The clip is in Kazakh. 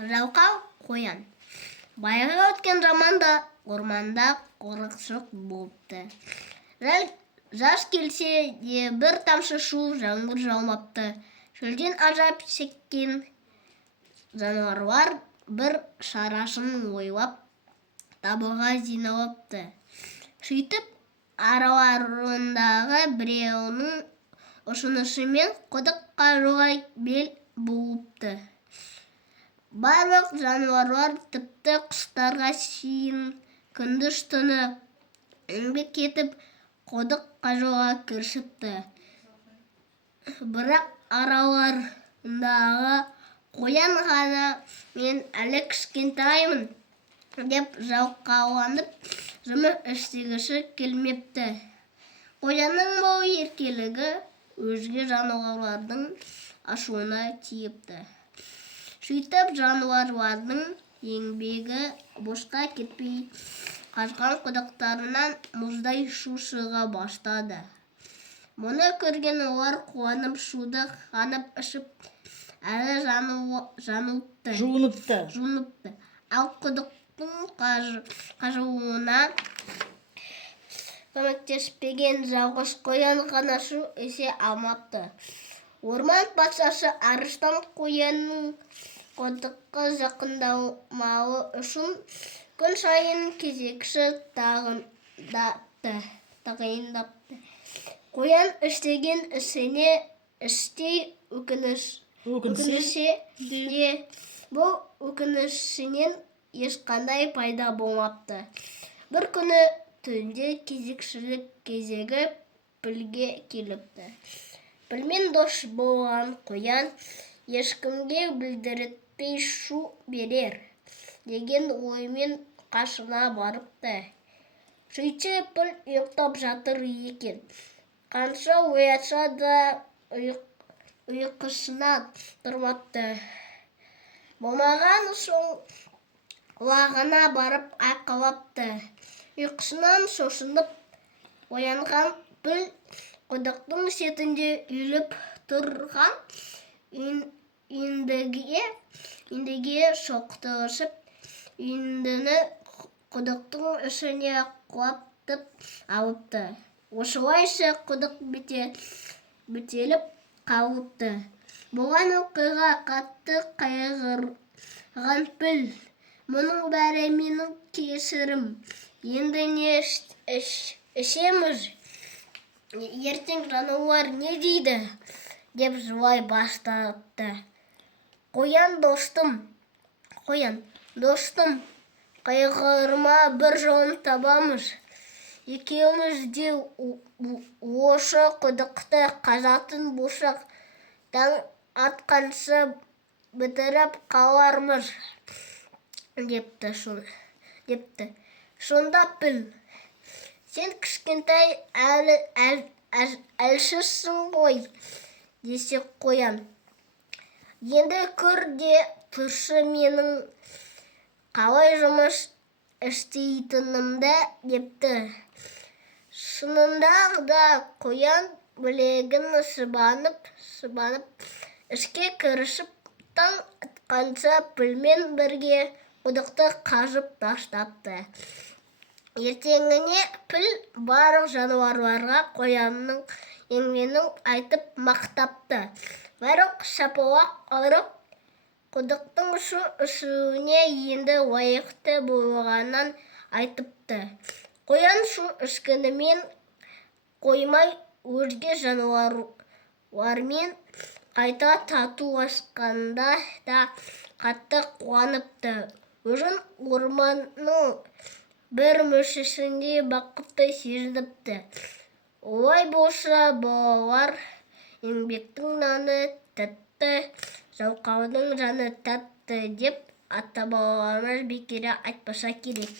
Жалқау қоян. Баяғы өткен заманда орманда қорықшық болыпты. Жаз келсе де бір тамшы шу жаңбыр жаумапты. Шөлден ажап шеккен жануарлар бір шарасын ойлап табуға жиналыпты. Сөйтіп араларындағы біреуінің ұсынысымен құдық қазуға бел буыпты. Барлық жануарлар тіпті құстарға шейін күндіз-түні еңбек етіп құдық қазуға кірісіпті. Бірақ араларындағы қоян ғана "Мен әлі кішкентаймын" деп жалқауланып жұмыс істегісі келмепті. Қоянның бұл еркелігі өзге жануарлардың ашуына тиіпті. Сөйтіп жануарлардың еңбегі босқа кетпей, қазған құдықтарынан мұздай шу шыға бастады. Мұны көрген олар қуанып суды қанып ішіп, әлі жуыныпты. Ал құдықтың қазылуына көмектеспеген жалғыз қоян ғана су іше алмапты. Орман патшасы арыстан қоянның құдыққа жақындамауы үшін күн сайын кезекші тағайындапты. Қоян істеген ісіне іштей өкінішсе де, бұл өкінішінен ешқандай пайда болмапты. Бір күні түнде кезекшілік кезегі пілге келіпті. Пілмен дос болған қоян ешкімге білдіртпей шу берер деген оймен қасына барыпты. Сөйтсе піл ұйықтап жатыр екен. Қанша оятса да ұйқысынан тұрмапты. Болмаған соң құлағына барып айқайлапты. Ұйқысынан шошынып оянған піл құдықтың шетінде үйіліп тұрған үйіндіге соқтығысып, үйіндіні құдықтың ішіне құлатып алыпты. Осылайша құдық бітеліп қалыпты. Болған оқиға қатты қайғырған піл: "Мұның бәрі менің кесірім. Енді не ішеміз? Ертең жануарлар не дейді?" деп жылай бастапты. "Қоян достым, қайғырма, бір жолын табамыз. Екеуміз де осы құдықты қазатын болсақ, таң атқанша бітіріп қалармыз" депті. Сонда піл: "Сен кішкентай әлсізсің ғой" десе қоян: "Енді көр де тұршы менің қалай жұмыс істейтінімді" депті. Шынында да қоян білегін сыбанып ішке кірісіп, таң атқанша пілмен бірге құдықты қазып тастапты. Ертеңіне піл барлық жануарларға қоянның еңбегін айтып мақтапты. Барлық шапалақ ұрып, құдықтың су ішуіне енді лайықты болғанын айтыпты. Қоян су ішкенімен қоймай, өзге жануарлармен қайта татуласқанда да қатты қуаныпты. Өзін орманның бір мүшесіндей бақытты сезініпті. Олай болса, балалар, еңбектің наны тәтті, жалқаудың жаны тәтті деп ата-бабаларымыз бекер айтпаса керек.